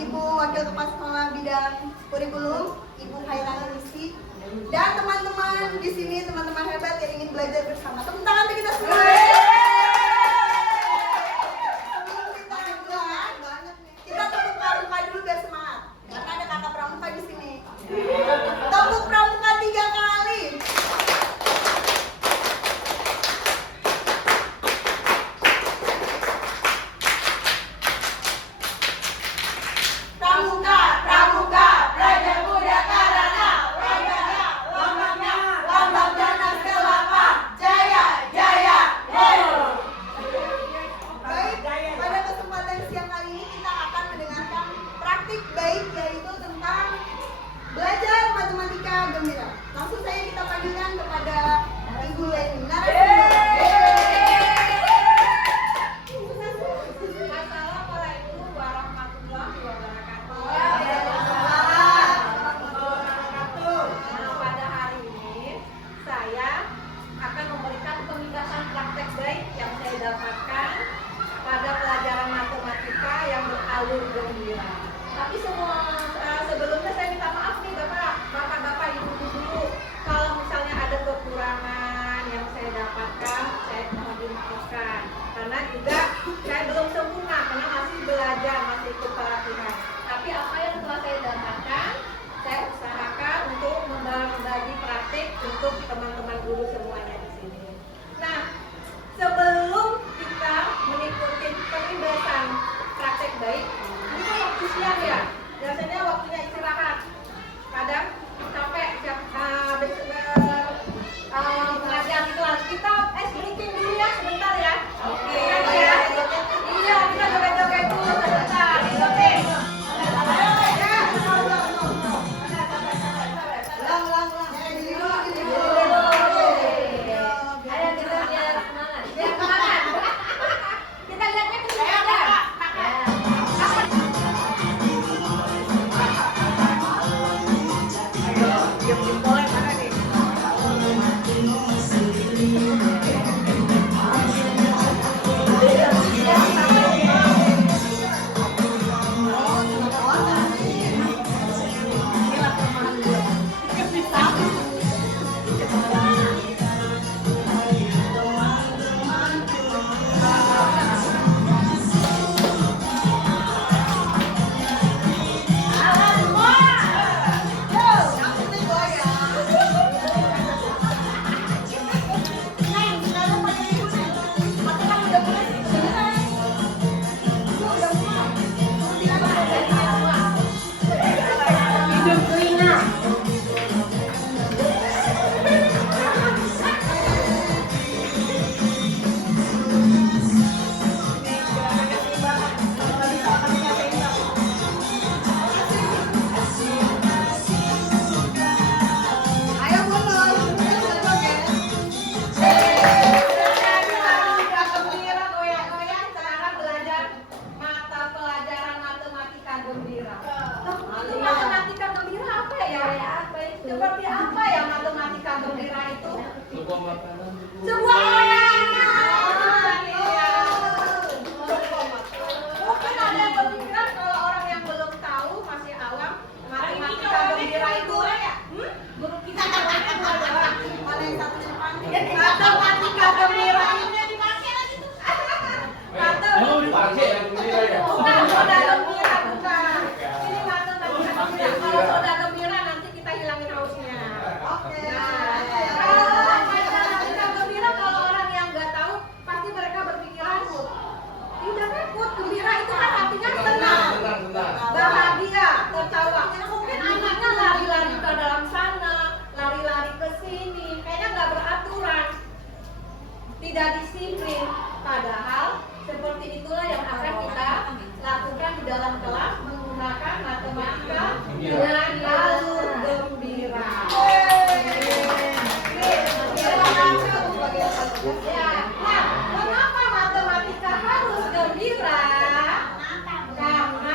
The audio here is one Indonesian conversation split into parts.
Ibu Wakil Kepala Sekolah Bidang Kurikulum, Ibu Hairani Rizky, dan teman-teman di sini, teman-teman hebat yang ingin belajar bersama. Tepuk tangan bagi kita semua. Sebelum kita mulai, kita tepuk pramuka dulu biar semangat. Karena ada kakak pramuka di sini. Tepuk pramuka 3 kali. Pramuka, pramuka, pelajar muda karana, wajahnya, lambangnya, lambang ganas kelapa, jaya, jaya, hey. Baik, pada kesempatan siang kali ini kita akan mendengarkan praktik baik, yaitu tentang belajar matematika gembira. Langsung saja kita panggilkan kepada Ibu Leni narasumber. Assalamualaikum warahmatullahi wabarakatuh. Pada hari ini saya akan memberikan penjelasan praktek baik yang saya dapatkan pada pelajaran matematika yang beralur gembira. Tapi sebelumnya saya minta maaf nih bapak-bapak, ibu-ibu, kalau misalnya ada kekurangan yang saya dapatkan, saya mohon dimaafkan. Karena juga saya belum sempurna, karena masih belajar, masih ikut pelatihan. Tapi apa yang telah saya dapatkan, saya usahakan untuk membagi praktik untuk teman-teman guru semuanya di sini. Nah, sebelum kita mengikuti pembahasan praktek baik, ini kan waktu siang ya, biasanya waktunya istirahat. Kadang capek, mengajar di kelas kita, meeting dulu ya sebentar ya. Oke. Ya. Iya, kita joget-joget dulu sebentar. Oke. Kita lihatnya ke sini aja. Seperti apa ya matematika gembira itu? Sebuah makanan. Mungkin ada yang berpikiran kalau orang yang belum tahu, masih awam, matematika gembira itu guru kita matematika gembira ini dipakai lagi tuh. Bukan soda gembira, bukan. Ini matematika gembira. Kalau soda gembira nanti kita hilangin hausnya. Oke. Kalau matematika gembira, kalau orang yang nggak tahu, pasti mereka berpikiran tidak takut. Gembira itu kan artinya senang, bahagia, tertawa. Mungkin anaknya lari-lari ke dalam sana, lari-lari ke sini, kayaknya nggak beraturan, tidak disiplin. Padahal seperti itulah yang akan kita lakukan di dalam kelas menggunakan matematika dengan alur gembira. Ya, nah, kenapa matematika harus gembira? Karena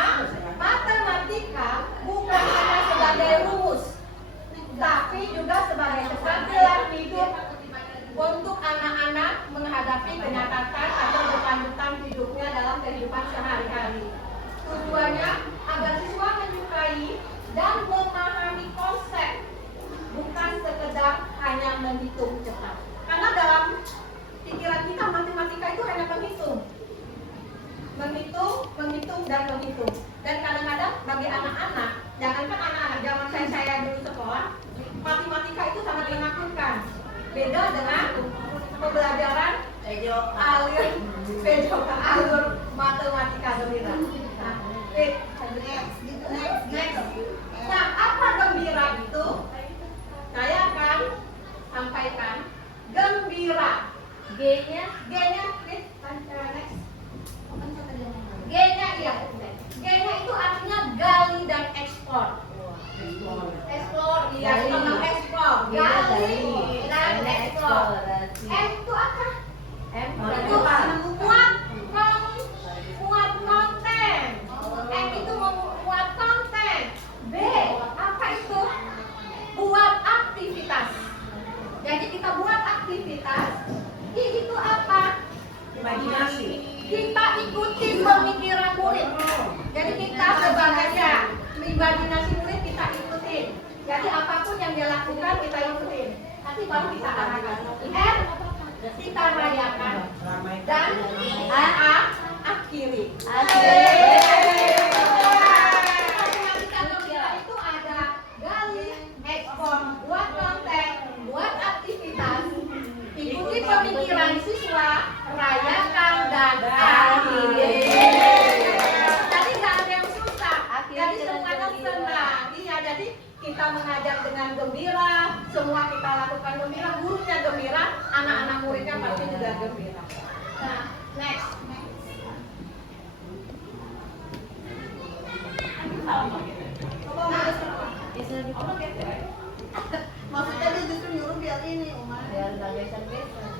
matematika bukan hanya sebagai rumus, tapi juga sebagai keterampilan hidup untuk anak-anak menghadapi kenyataan atau berkelanjutan hidupnya dalam kehidupan sehari-hari. Tujuannya agar dan memahami konsep, bukan sekedar hanya menghitung cepat. Karena dalam pikiran kita matematika itu hanya menghitung, dan menghitung. Dan kadang-kadang bagi anak-anak, jangankan anak-anak zaman saya dulu sekolah, matematika itu sangat menakutkan. Beda dengan pembelajaran alur matematika gembira. Next. Nah, apa gembira itu? Saya akan sampaikan gembira. G-nya, please. Next. G-nya iya. G-nya itu artinya gali dan ekspor. Ekspor, iya, tentang ekspor. Gali dan ekspor. M itu apa? M itu muat konten. M itu membuat konten. B apa itu? Buat aktivitas. Jadi kita buat aktivitas. I itu apa? Imajinasi. Kita ikuti pemikiran murid. Jadi kita sebagai imajinasi murid kita ikutin. Jadi apapun yang dia lakukan kita ikutin. Nanti baru kita arahkan. R kita rayakan. Dan A akhiri. Matematika gembira itu ada gali, ekspor, buat konten, buat aktivitas, ikuti pemikiran siswa, rayakan dan akhiri. Jadi nggak ada yang susah. Jadi semuanya senang. Iya, jadi kita mengajar dengan gembira, semua kita lakukan gembira, gurunya gembira, anak-anak muridnya pasti juga gembira. Nah, next. Maksudnya dia justru nyuruh biar ini, Oma. Biar nggak geser-geser.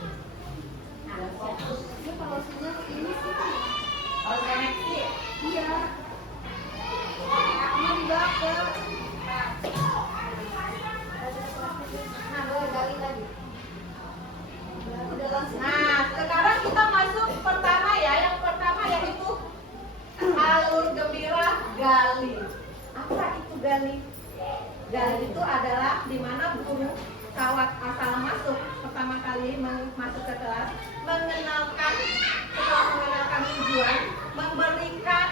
Nah, fokus. Ini kalau sini ini sih. Harus koneksi. Iya. Oma di belakang. Nah, boleh gali lagi. Udah langsung. Nah, sekarang kita masuk pertama ya. Yang pertama yaitu alur gembira gali. Apa itu gali? Gali itu adalah di mana guru sawat asal masuk pertama kali masuk ke kelas mengenalkan, setelah mengenalkan tujuan, memberikan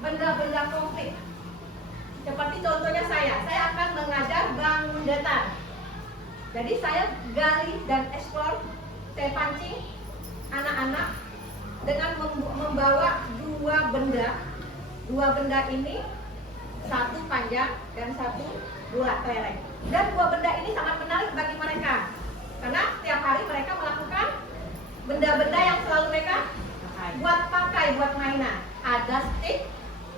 benda-benda konkret. Seperti contohnya saya akan mengajar bank datar. Jadi saya gali dan eksplor, saya pancing anak-anak dengan membawa dua benda. Dua benda ini, satu panjang dan satu bulat lereng. Dan dua benda ini sangat menarik bagi mereka, karena setiap hari mereka melakukan benda-benda yang selalu mereka buat pakai, buat mainan. Ada stick,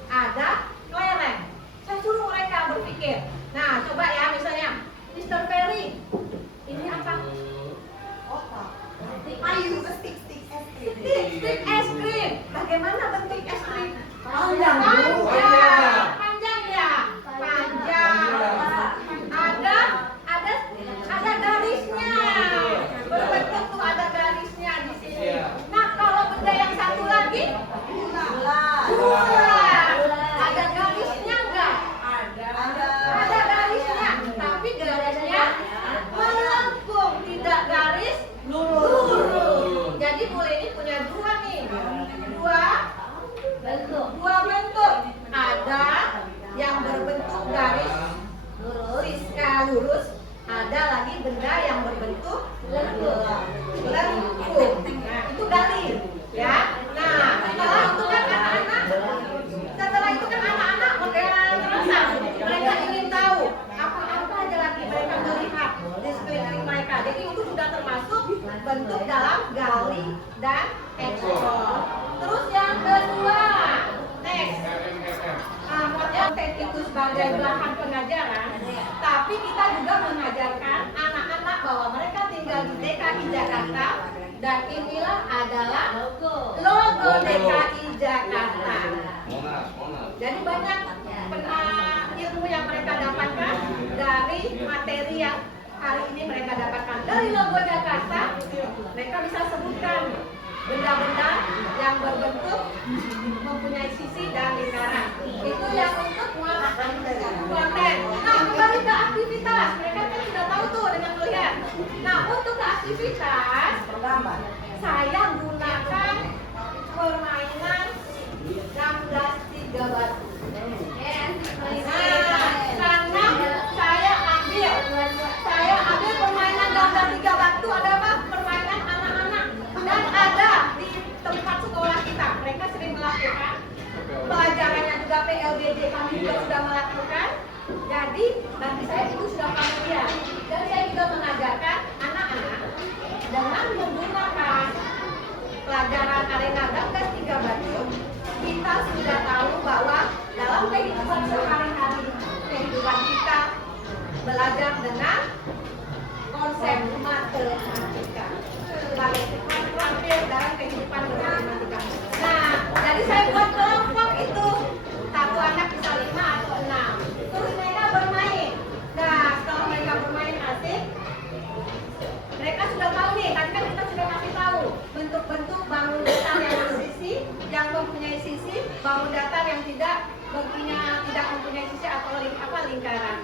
ada kelereng. Saya suruh mereka berpikir. Nah, coba ya, misalnya Mr. Perry, ini apa? Otak. Ayo, stick es krim. Bagaimana bentuk es krim? Panjang. Panjang ya. Panjang. Ada garisnya. Berbentuk tuh ada garisnya di sini. Nah, kalau benda yang satu lagi, bulat. Ada garisnya enggak? Ada garisnya, tapi garisnya melengkung, tidak garis lurus. Jadi mulai ini punya dua nih, dua bentuk. Ada yang berbentuk garis lurus, ada lagi benda yang berbentuk lengkung. Nah, itu gali, ya. Nah, setelah itu kan anak-anak merasa mereka ingin tahu apa aja lagi mereka melihat di sekeliling mereka. Jadi itu sudah termasuk bentuk dalam gali dan ekspor. Terus yang kedua, next. Konten itu sebagai belahan pengajaran, tapi kita juga mengajarkan anak-anak bahwa mereka tinggal di DKI Jakarta, dan inilah adalah logo DKI Jakarta. Jadi banyak ilmu yang mereka dapatkan dari materi yang hari ini mereka dapatkan dari logo Jakarta. Mereka bisa sebutkan benda-benda yang berbentuk mempunyai sisi dan lingkaran. Itu yang aktivitas saya gunakan permainan 16 batu. Karena saya ambil permainan 16 batu adalah permainan anak-anak dan ada di tempat sekolah kita. Mereka sering melakukan pelajarannya juga PLBD kami juga sudah melakukan. Jadi bagi saya itu sudah familiar. Dan saya juga mengajarkan anak-anak dengan menggunakan pelajaran arena 16 batu. Kita sudah tahu bahwa dalam kehidupan sehari-hari, kehidupan kita belajar dengan konsep matematika sebagai terakhir dalam kehidupan bermatematika. Nah, jadi saya buat kelompok itu satu anak bisa 5 atau 6. Terus mereka bermain. Nah, kalau mereka bermain asik, mereka sudah tahu nih. Tadi kan kita sudah kasih tahu bentuk-bentuk bangun datar yang bersisi, yang mempunyai sisi, bangun datar yang tidak mempunyai sisi atau lingkaran.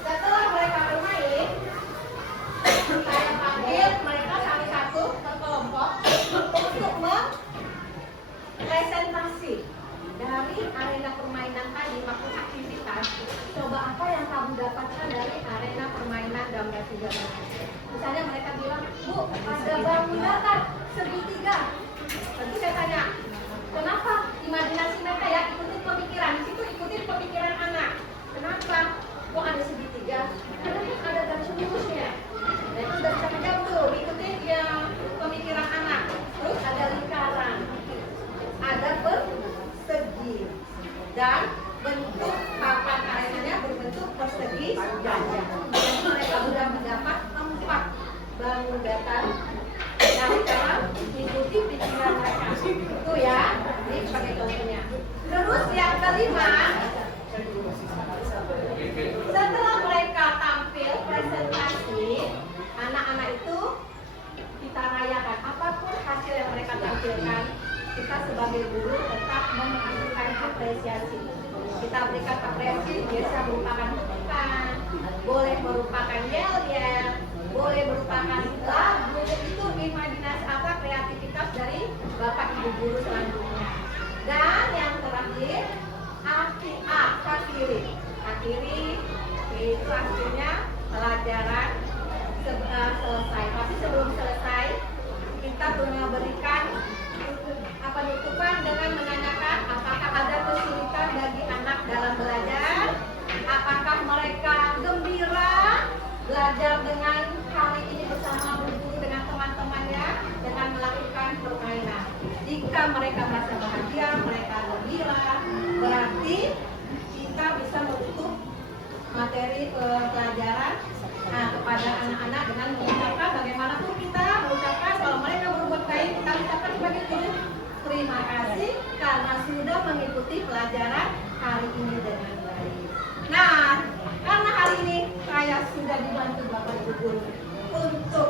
Setelah mereka bermain, saya panggil mereka satu-satu ke kelompok untuk presentasi dari arena permainan tadi, maksud aktivitas. Coba apa yang kamu dapatkan dari arena permainan gambar 3 batu. Misalnya mereka bilang, Bu, ada bangun datar segitiga. Tentu saya tanya, kenapa? Imajinasi mereka ya, ikutin pemikiran. Di situ ikutin pemikiran anak. Kenapa? Kok ada segitiga? Karena kan ada garis lurusnya. Nah, itu udah bisa menjawab tuh, ikutin ya pemikiran anak. Terus ada lingkaran, ada persegi, dan bentuk papan arenanya berbentuk persegi gajah. Jadi mereka sudah mendapat 4 bangun datar dari cara mengikuti pikiran mereka. Itu ya, ini sebagai contohnya. Terus yang kelima, setelah mereka tampil presentasi, anak-anak itu kita rayakan. Apapun hasil yang mereka tampilkan, kita sebagai guru tetap memberikan apresiasi. Kita berikan apresiasi, biasa merupakan tepuk-tangan, boleh merupakan yel-yel, boleh merupakan lagu. Itu imajinasi apa kreativitas dari Bapak Ibu guru selanjutnya. Dan yang terakhir, akhiri itu akhirnya pelajaran selesai. Tapi sebelum selesai, kita memberikan penutupan dengan menanyakan apakah ada kesulitan bagi anak dalam belajar, apakah mereka gembira belajar dengan hari ini bersama guru dengan teman-temannya dengan melakukan permainan. Jika mereka merasa bahagia, mereka gembira, berarti kita bisa menutup materi pelajaran kepada anak-anak dengan mengucapkan bagaimanapun kita mengucapkan kalau mereka berbuat baik, kita ucapkan sebagai guru terima kasih karena sudah mengikuti pelajaran hari ini dengan baik. Nah, karena hari ini saya sudah dibantu Bapak Ibu guru untuk